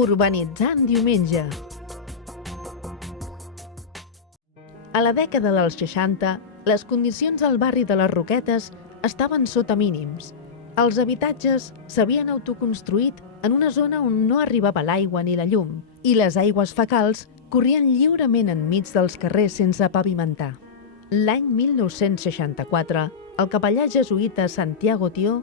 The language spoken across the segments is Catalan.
Urbanitzant diumenge. A la dècada dels 60, les condicions al barri de les Roquetes estaven sota mínims. Els habitatges s'havien autoconstruït en una zona on no arribava l'aigua ni la llum i les aigües fecals corrien lliurement enmig dels carrers sense pavimentar. L'any 1964, el capellà jesuïta Santiago Tió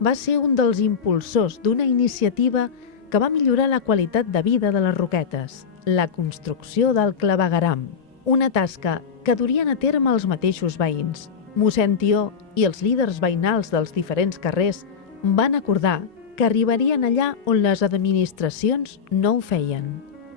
va ser un dels impulsors d'una iniciativa que va millorar la qualitat de vida de les Roquetes, la construcció del clavegueram, una tasca que durien a terme els mateixos veïns. Mossèn Tió i els líders veïnals dels diferents carrers van acordar que arribarien allà on les administracions no ho feien.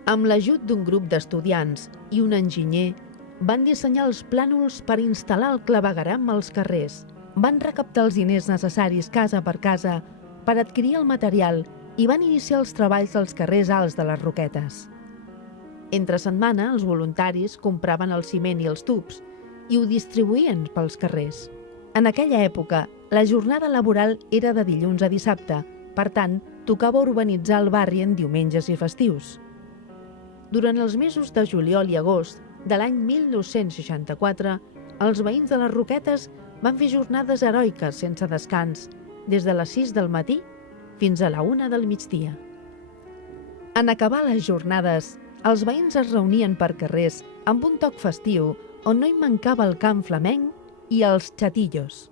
Amb l'ajut d'un grup d'estudiants i un enginyer, van dissenyar els plànols per instal·lar el clavegueram als carrers. Van recaptar els diners necessaris casa per casa per adquirir el material i van iniciar els treballs als carrers alts de les Roquetes. Entre setmana, els voluntaris compraven el ciment i els tubs i ho distribuïen pels carrers. En aquella època, la jornada laboral era de dilluns a dissabte, per tant, tocava urbanitzar el barri en diumenges i festius. Durant els mesos de juliol i agost de l'any 1964, els veïns de les Roquetes van fer jornades heroiques sense descans, des de les 6 del matí fins a la 1 del migdia. En acabar les jornades, els veïns es reunien per carrers amb un toc festiu on no hi mancava el cant flamenc i els xatillos.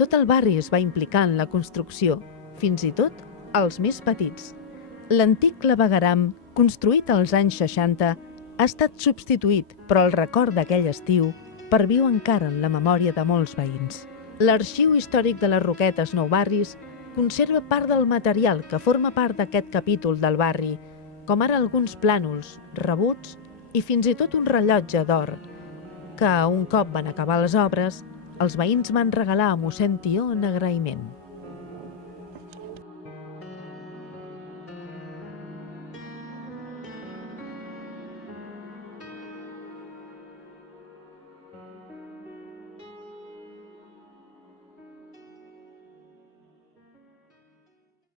Tot el barri es va implicar en la construcció, fins i tot els més petits. L'antic clavegueram, construït als anys 60, ha estat substituït, però el record d'aquell estiu perviu encara en la memòria de molts veïns. L'Arxiu Històric de les Roquetes Nou Barris conserva part del material que forma part d'aquest capítol del barri, com ara alguns plànols, rebuts i fins i tot un rellotge d'or, que un cop van acabar les obres, els veïns van regalar a mossèn Tió en agraïment.